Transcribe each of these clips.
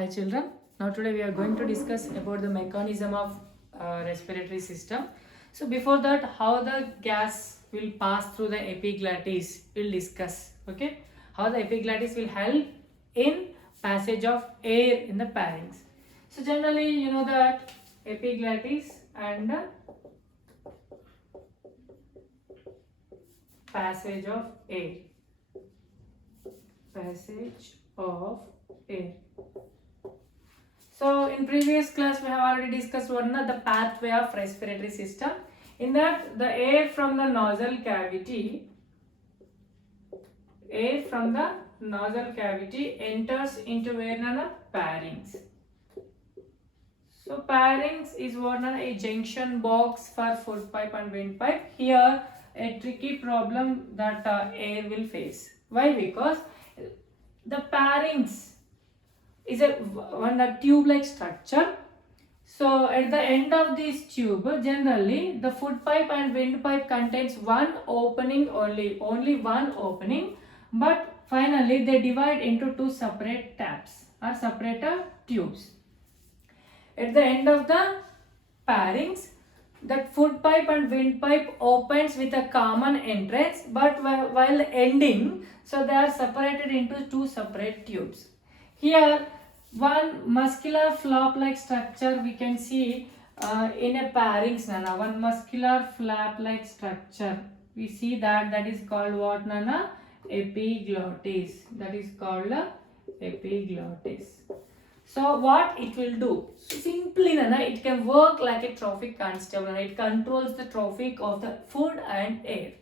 Hi children. Now today we are going to discuss about the mechanism of respiratory system. So before that, how the gas will pass through the epiglottis we'll discuss. Okay, how the epiglottis will help in passage of air in the pharynx. So generally you know that epiglottis and passage of air. Passage of air. So in previous class we have already discussed one of the pathway of respiratory system. In that the air from the nostril cavity enters into where the pharynx. So pharynx is one a junction box for food pipe and windpipe. Here a tricky problem that air will face. Why? Because the pharynx is a tube-like structure. So at the end of this tube, generally the food pipe and windpipe contains one opening only one opening, but finally they divide into two separate taps or separate tubes. At the end of the pharynx, that food pipe and windpipe opens with a common entrance, but while ending, so they are separated into two separate tubes. Here one muscular flap-like structure we can see in a pharynx, Nana. One muscular flap-like structure. We see that is called what, Nana? Epiglottis. That is called epiglottis. So what it will do? Simply, Nana, it can work like a traffic constable. Nana. It controls the traffic of the food and air.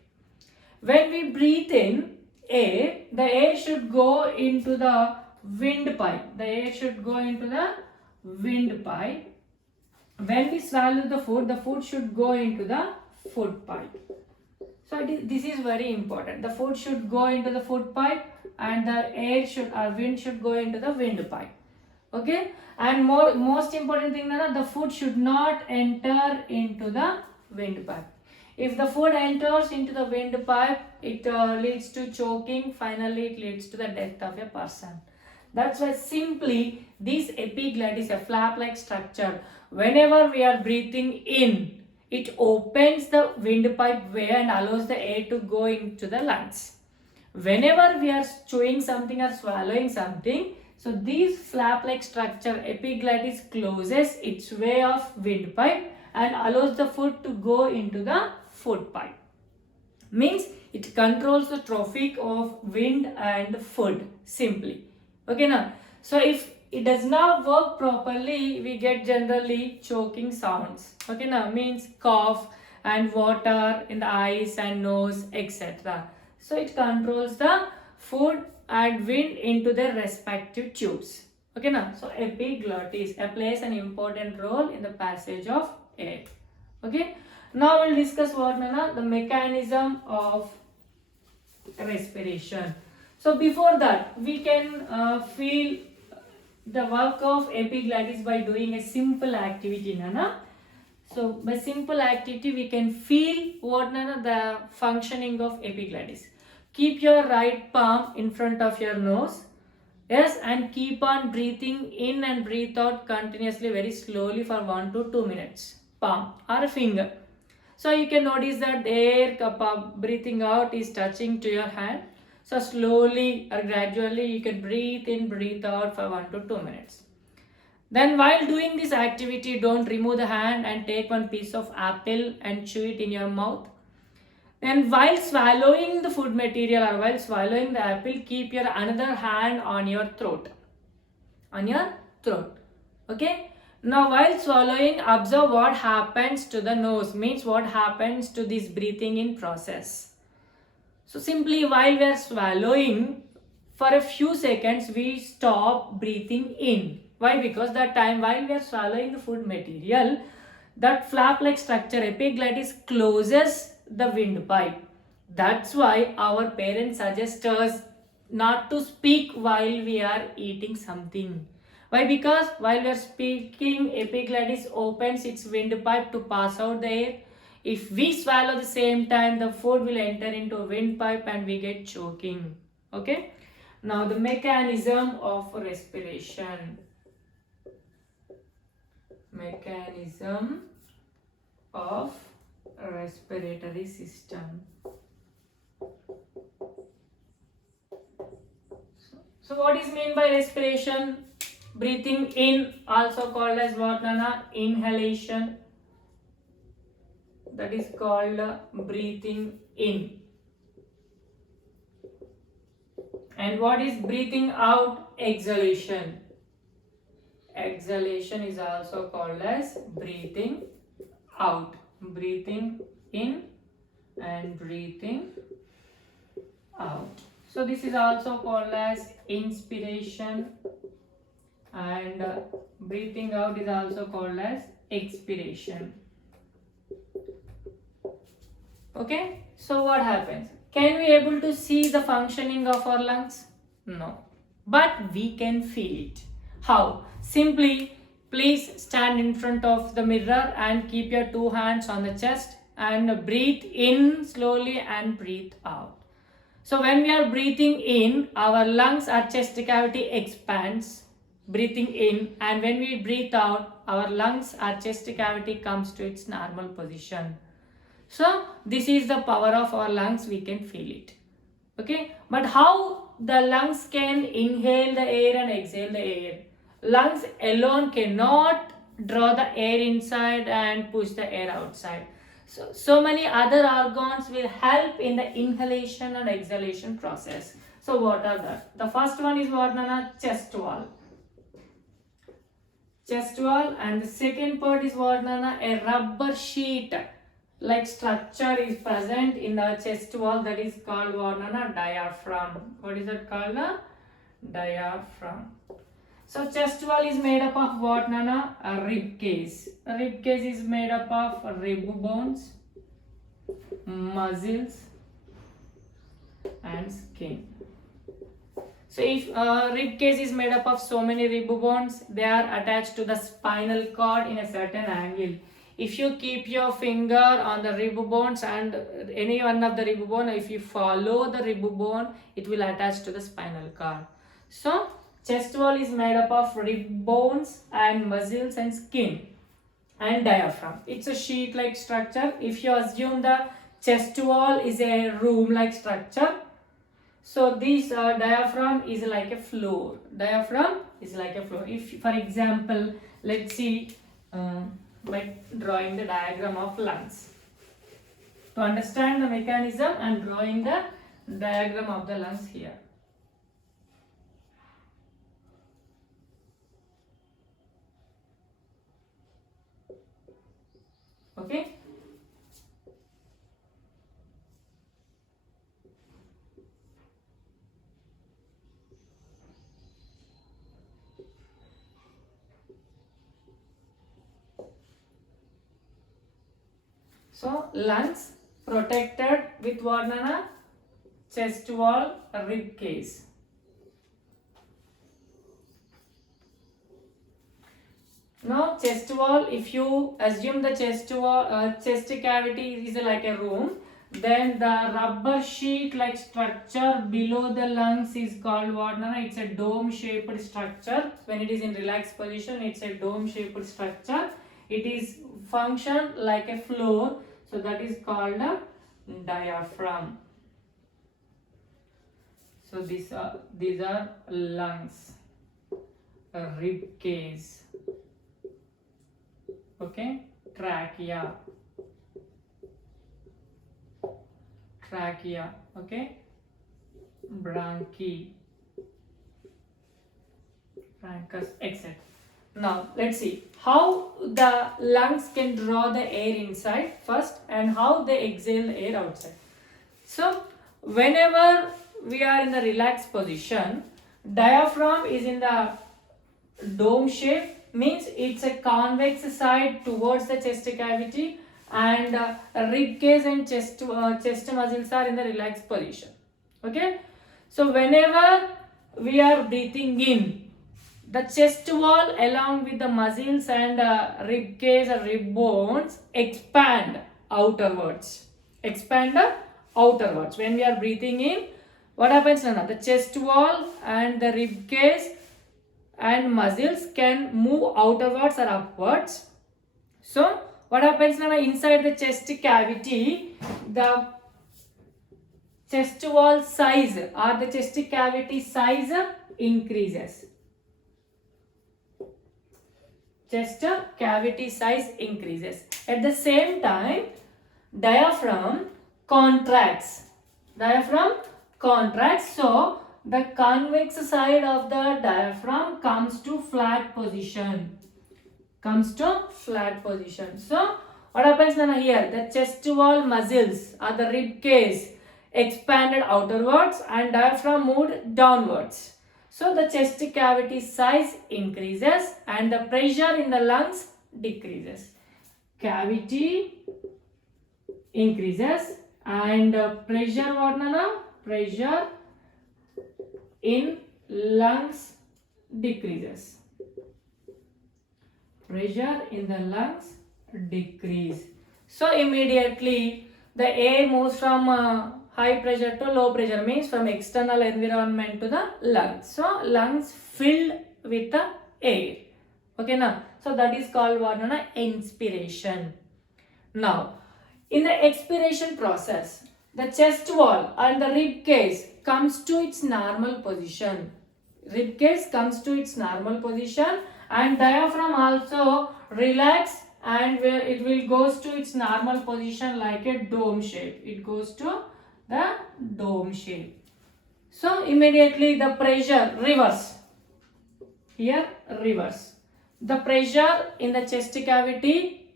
When we breathe in air, the air should go into the windpipe. The air should go into the windpipe. When we swallow the food should go into the food pipe. So this is very important. The food should go into the food pipe and the air should or wind should go into the windpipe. Okay, and most important thing, Nana, the food should not enter into the windpipe. If the food enters into the windpipe, it leads to choking. Finally, it leads to the death of a person. That's why simply this epiglottis, a flap-like structure, whenever we are breathing in, it opens the windpipe way and allows the air to go into the lungs. Whenever we are chewing something or swallowing something, so this flap-like structure, epiglottis, closes its way of windpipe and allows the food to go into the food pipe. Means it controls the traffic of wind and food simply. Okay, now, so if it does not work properly, we get generally choking sounds. Okay, now, means cough and water in the eyes and nose, etc. So it controls the food and wind into their respective tubes. Okay, now, so epiglottis plays an important role in the passage of air. Okay, now we'll discuss what, Nana, the mechanism of respiration. So before that, we can feel the work of epiglottis by doing a simple activity, Nana. So by simple activity, we can feel what, Nana, the functioning of epiglottis. Keep your right palm in front of your nose. Yes, and keep on breathing in and breathe out continuously very slowly for 1 to 2 minutes. Palm or finger. So you can notice that air breathing out is touching to your hand. So slowly or gradually you can breathe in, breathe out for 1 to 2 minutes. Then while doing this activity, don't remove the hand and take one piece of apple and chew it in your mouth. And while swallowing the food material or while swallowing the apple, keep your another hand on your throat. Okay. Now while swallowing, observe what happens to the nose. Means what happens to this breathing in process. So simply while we are swallowing, for a few seconds we stop breathing in. Why? Because that time while we are swallowing the food material, that flap-like structure epiglottis closes the windpipe. That's why our parents suggest us not to speak while we are eating something. Why? Because while we are speaking, epiglottis opens its windpipe to pass out the air. If we swallow the same time, the food will enter into a windpipe and we get choking. Okay. Now the mechanism of respiration. mechanism of respiratory system. So what is mean by respiration? Breathing in, also called as what, Nana? Inhalation. That is called breathing in. And what is breathing out? Exhalation. Exhalation is also called as breathing out. Breathing in and breathing out. So this is also called as inspiration, and breathing out is also called as expiration. Okay, so what happens? Can we able to see the functioning of our lungs? No, but we can feel it. How? Simply, please stand in front of the mirror and keep your two hands on the chest and breathe in slowly and breathe out. So when we are breathing in, our lungs or chest cavity expands, breathing in, and when we breathe out, our lungs or chest cavity comes to its normal position. So this is the power of our lungs, we can feel it. Okay, but how the lungs can inhale the air and exhale the air? Lungs alone cannot draw the air inside and push the air outside. So many other organs will help in the inhalation and exhalation process. So what are that? The first one is what, Nana? Chest wall. Chest wall, and the second part is what, Nana? A rubber sheet like structure is present in the chest wall, that is called what, Nana? Diaphragm. What is that called? Diaphragm. So chest wall is made up of what, Nana? A rib cage. A rib cage is made up of rib bones, muscles and skin. So if rib cage is made up of so many rib bones, they are attached to the spinal cord in a certain angle. If you keep your finger on the rib bones and any one of the rib bone, if you follow the rib bone, it will attach to the spinal cord. So chest wall is made up of rib bones and muscles and skin and diaphragm. It's a sheet like structure. If you assume the chest wall is a room like structure, so this diaphragm is like a floor. Diaphragm is like a floor. If, for example, let's see by drawing the diagram of lungs. To understand the mechanism, I am drawing the diagram of the lungs here. Okay. So lungs protected with what, Nana? Chest wall, rib cage. Now chest wall, if you assume the chest wall, chest cavity is like a room, then the rubber sheet like structure below the lungs is called what, Nana? It's a dome shaped structure. When it is in relaxed position, it's a dome shaped structure. It is function like a floor, so that is called a diaphragm. So these are lungs, a rib cage, okay, trachea, okay, bronchi, bronchus, etc. Now let's see how the lungs can draw the air inside first and how they exhale the air outside. So whenever we are in the relaxed position, diaphragm is in the dome shape, means it's a convex side towards the chest cavity, and rib cage and chest muscles are in the relaxed position. Okay, so whenever we are breathing in, the chest wall along with the muscles and rib cage or rib bones expand outwards. When we are breathing in, what happens now? The chest wall and the rib cage and muscles can move outwards or upwards, So what happens now, inside the chest cavity, the chest wall size or the chest cavity size increases. Chest cavity size increases. At the same time, diaphragm contracts. Diaphragm contracts. So the convex side of the diaphragm comes to flat position. So what happens now here? The chest wall muscles or the rib cage expanded outwards and diaphragm moved downwards. So the chest cavity size increases and the pressure in the lungs decreases. Cavity increases and pressure what nana? Pressure in lungs decreases. Pressure in the lungs decrease. So immediately the air moves from high pressure to low pressure, means from external environment to the lungs. So lungs filled with the air. Okay now. So that is called what nana? Inspiration. Now in the expiration process, the chest wall and the rib cage comes to its normal position. Rib cage comes to its normal position and diaphragm also relax and it will goes to its normal position like a dome shape. It goes to the dome shape. So immediately the pressure reverse. Here reverse. The pressure in the chest cavity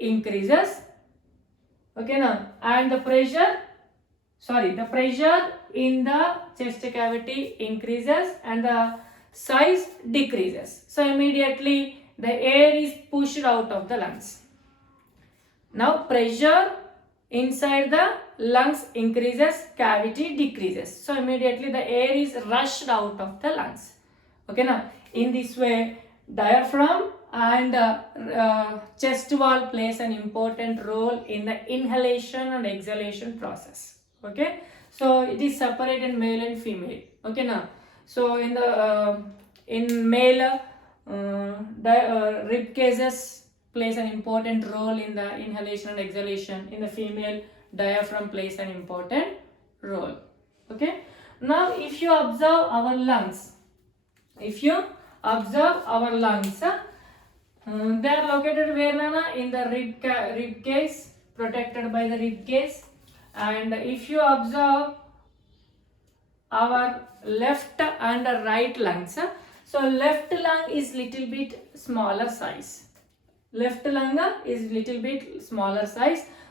increases. Okay now, and the pressure in the chest cavity increases and the size decreases. So immediately the air is pushed out of the lungs. Now pressure inside the lungs increases, cavity decreases. So immediately the air is rushed out of the lungs. Okay now, in this way diaphragm and chest wall plays an important role in the inhalation and exhalation process. Okay, so it is separated male and female. Okay now, so in the in male rib cages plays an important role in the inhalation and exhalation. In the female, diaphragm plays an important role. Okay, now if you observe our lungs, they are located where nana? In the rib cage, protected by the rib cage. And if you observe our left and right lungs, so left lung is little bit smaller size.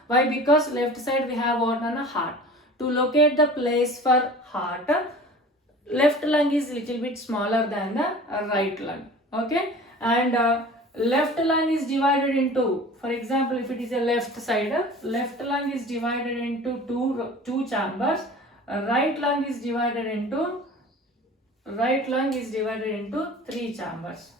Why? Because left side we have what nana? Heart. To locate the place for heart, left lung is little bit smaller than the right lung. Okay, and left lung is divided into, for example, if it is a left side, left lung is divided into two chambers. Right lung is divided into three chambers.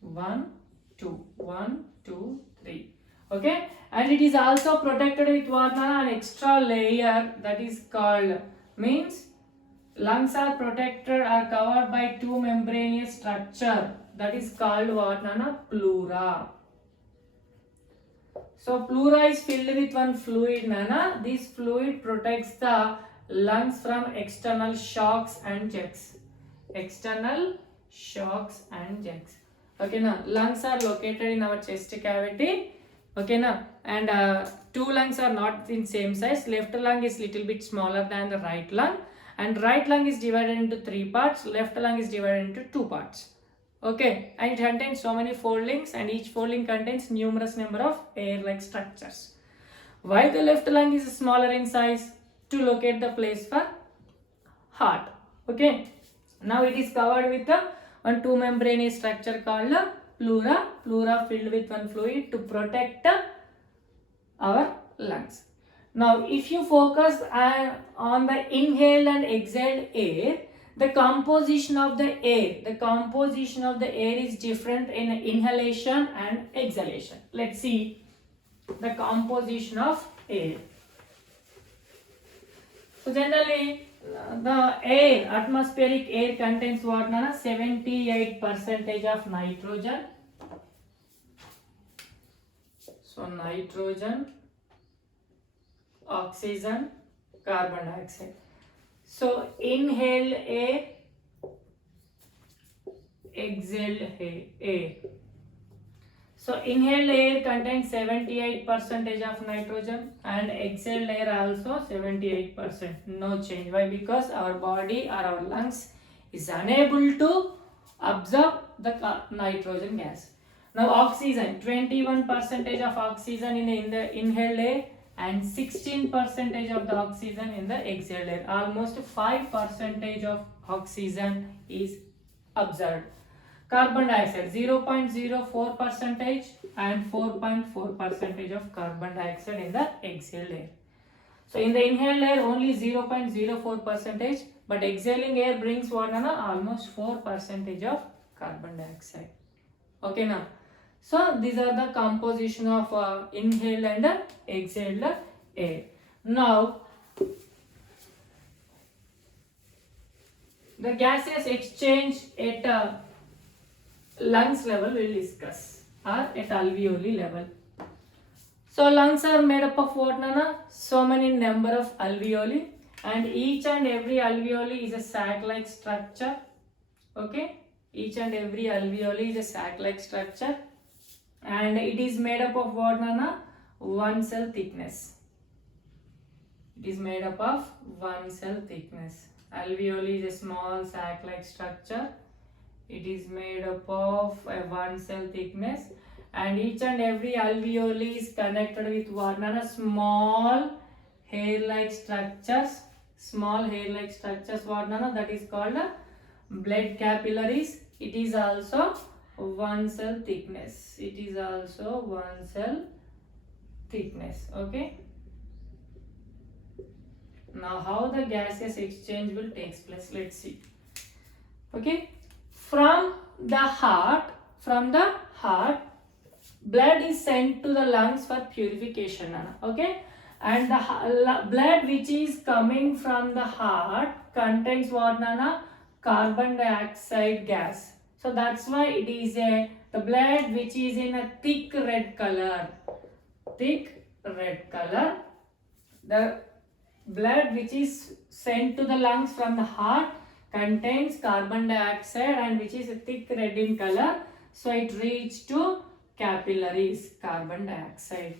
1, 2, 3. Okay, and it is also protected with what? An extra layer that is called, means lungs are protected or covered by two membranous structure that is called what? Pleura. So pleura is filled with one fluid nana. This fluid protects the lungs from external shocks and jets. Okay now, lungs are located in our chest cavity. Okay now, and two lungs are not in same size. Left lung is little bit smaller than the right lung, and right lung is divided into three parts. Left lung is divided into two parts. Okay, and it contains so many foldings, and each folding contains numerous number of air-like structures. Why the left lung is smaller in size? To locate the place for heart. Okay, now it is covered with one two membranous structure called pleura. Pleura filled with one fluid to protect our lungs. Now if you focus on the inhaled and exhaled air, the composition of the air is different in inhalation and exhalation. Let's see the composition of air. So generally The air, atmospheric air contains what, Nana? 78% of nitrogen. So nitrogen, oxygen, carbon dioxide. So inhaled air, exhaled air. So inhaled air contains 78% of nitrogen and exhaled air also 78%. No change. Why? Because our body or our lungs is unable to absorb the nitrogen gas. Now oxygen, 21% of oxygen in the inhaled air and 16% of the oxygen in the exhaled air. Almost 5% of oxygen is absorbed. Carbon dioxide, 0.04% and 4.4% of carbon dioxide in the exhaled air. So in the inhaled air only 0.04%, but exhaling air brings what, Nana? Almost 4% of carbon dioxide. Okay now. So these are the composition of inhaled and exhaled air. Now the gaseous exchange at lungs level we'll discuss, or at alveoli level. So lungs are made up of what, Nana? So many number of alveoli, and each and every alveoli is a sac-like structure. Okay, each and every alveoli is a sac-like structure, and it is made up of what, Nana? One cell thickness. It is made up of one cell thickness. Alveoli is a small sac-like structure. It is made up of a one cell thickness, and each and every alveoli is connected with what, Nana? Small hair-like structures. Small hair-like structures, what, Nana? That is called blood capillaries. It is also one cell thickness. It is also one cell thickness. Okay. Now how the gaseous exchange will take place? Let's see. Okay. From the heart, blood is sent to the lungs for purification. Okay, and the blood which is coming from the heart contains what, Nana? Carbon dioxide gas. So that's why it is the blood which is in a thick red color. Thick red color. The blood which is sent to the lungs from the heart contains carbon dioxide and which is a thick red in color. So it reaches to capillaries, carbon dioxide.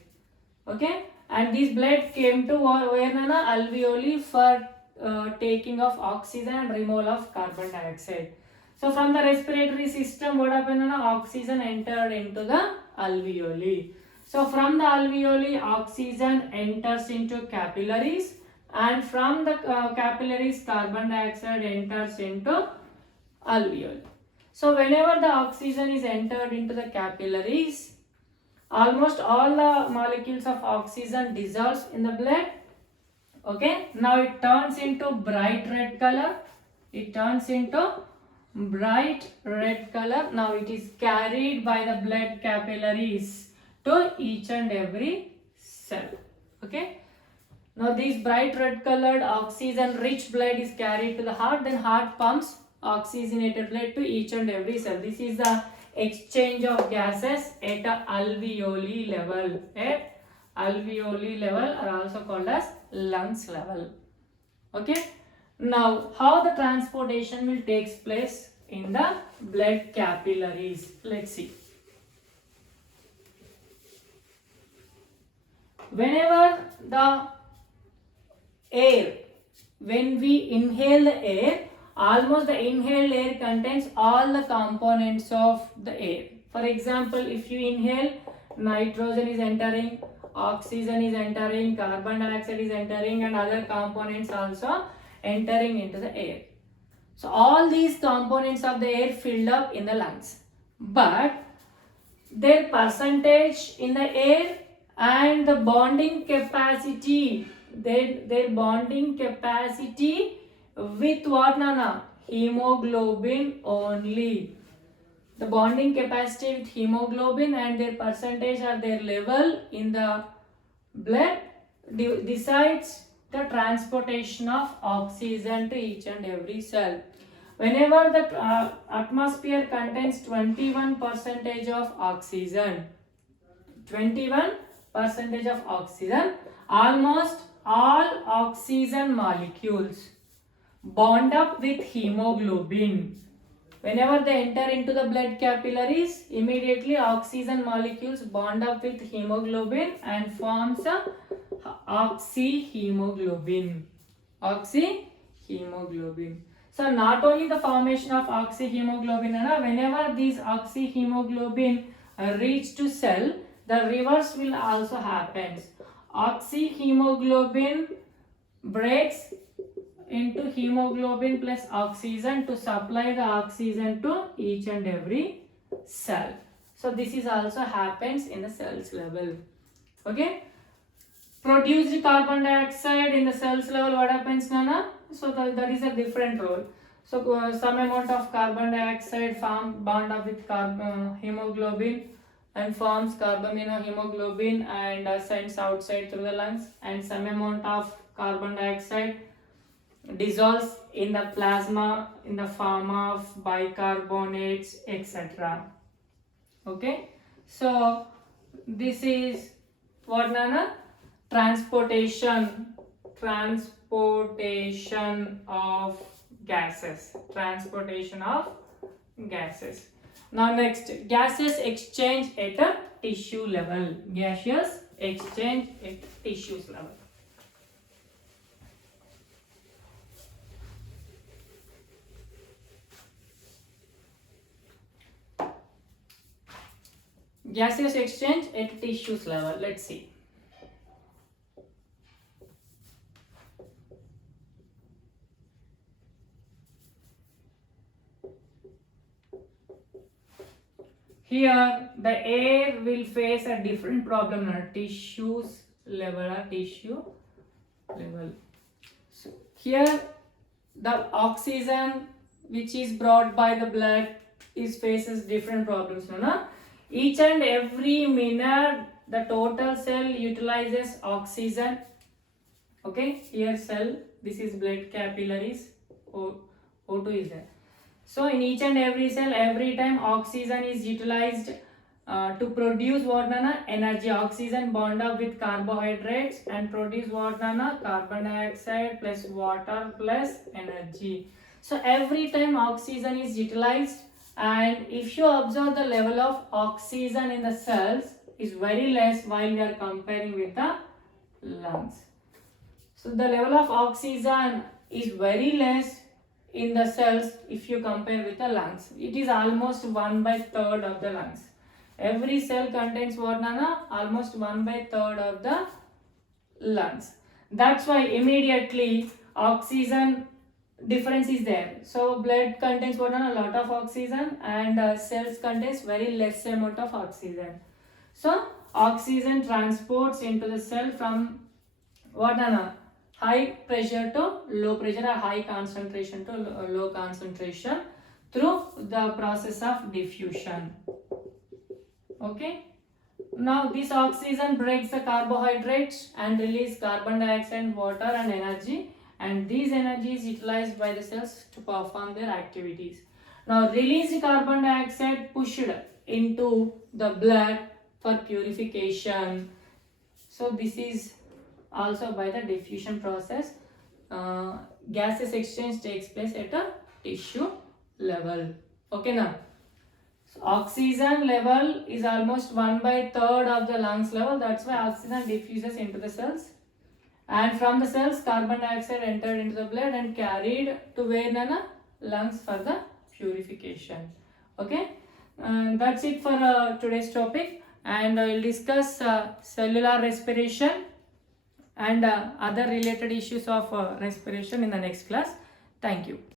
Okay, and this blood came to where, Nana? Alveoli for taking of oxygen and removal of carbon dioxide. So from the respiratory system, what happened, Nana? Oxygen entered into the alveoli. So from the alveoli, oxygen enters into capillaries, and from the capillaries, carbon dioxide enters into alveoli. So whenever the oxygen is entered into the capillaries, almost all the molecules of oxygen dissolves in the blood. Okay, now it turns into bright red color. It turns into bright red color. Now it is carried by the blood capillaries to each and every cell. Okay. Now this bright red colored oxygen rich blood is carried to the heart, then heart pumps oxygenated blood to each and every cell. This is the exchange of gases at a alveoli level. At alveoli level are also called as lungs level. Okay. Now how the transportation will take place in the blood capillaries? Let's see. Whenever the air, when we inhale the air, almost the inhaled air contains all the components of the air. For example, if you inhale, nitrogen is entering, oxygen is entering, carbon dioxide is entering, and other components also entering into the air. So all these components of the air filled up in the lungs, but their percentage in the air and the bonding capacity, their bonding capacity with what, Nana? Hemoglobin only. The bonding capacity with hemoglobin and their percentage or their level in the blood decides the transportation of oxygen to each and every cell. Whenever the atmosphere contains 21% of oxygen, 21% of oxygen, almost all oxygen molecules bond up with hemoglobin. Whenever they enter into the blood capillaries, immediately oxygen molecules bond up with hemoglobin and forms a oxyhemoglobin. Oxyhemoglobin. So not only the formation of oxyhemoglobin, whenever these oxyhemoglobin reach to cell, the reverse will also happen. Oxyhemoglobin breaks into hemoglobin plus oxygen to supply the oxygen to each and every cell. So this is also happens in the cells level. Okay. Produced carbon dioxide in the cells level, what happens, Nana? So that is a different role. So some amount of carbon dioxide bond up with hemoglobin and forms carbaminohemoglobin and sends outside through the lungs, and some amount of carbon dioxide dissolves in the plasma in the form of bicarbonates, etc. Okay, so this is what, Nana? Transportation of gases. Now next, gaseous exchange at a tissue level. Gaseous exchange at tissues level. Gaseous exchange at tissues level. Let's see. Here the air will face a different problem at tissues level. So here the oxygen which is brought by the blood faces different problems. No? Each and every minute the total cell utilizes oxygen. Okay, here cell, this is blood capillaries, O2 is there. So in each and every cell, every time oxygen is utilized to produce what, Nana? Energy. Oxygen bond up with carbohydrates and produce what, Nana? Carbon dioxide plus water plus energy. So every time oxygen is utilized, and if you observe the level of oxygen in the cells is very less while we are comparing with the lungs. So the level of oxygen is very less in the cells if you compare with the lungs. It is almost 1/3 of the lungs. Every cell contains what, Nana? Almost 1/3 of the lungs. That's why immediately oxygen difference is there. So blood contains what, Nana? A lot of oxygen, and cells contains very less amount of oxygen. So oxygen transports into the cell from what, Nana? High pressure to low pressure, or high concentration to low concentration through the process of diffusion. Okay. Now this oxygen breaks the carbohydrates and release carbon dioxide, water and energy, and these energy is utilized by the cells to perform their activities. Now released carbon dioxide pushed into the blood for purification. So this is also by the diffusion process. Gaseous exchange takes place at a tissue level. Okay, now so oxygen level is almost 1/3 of the lungs level. That's why oxygen diffuses into the cells, and from the cells carbon dioxide entered into the blood and carried to where, Nana? Lungs for the purification. Okay, that's it for today's topic, and I will discuss cellular respiration and other related issues of respiration in the next class. Thank you.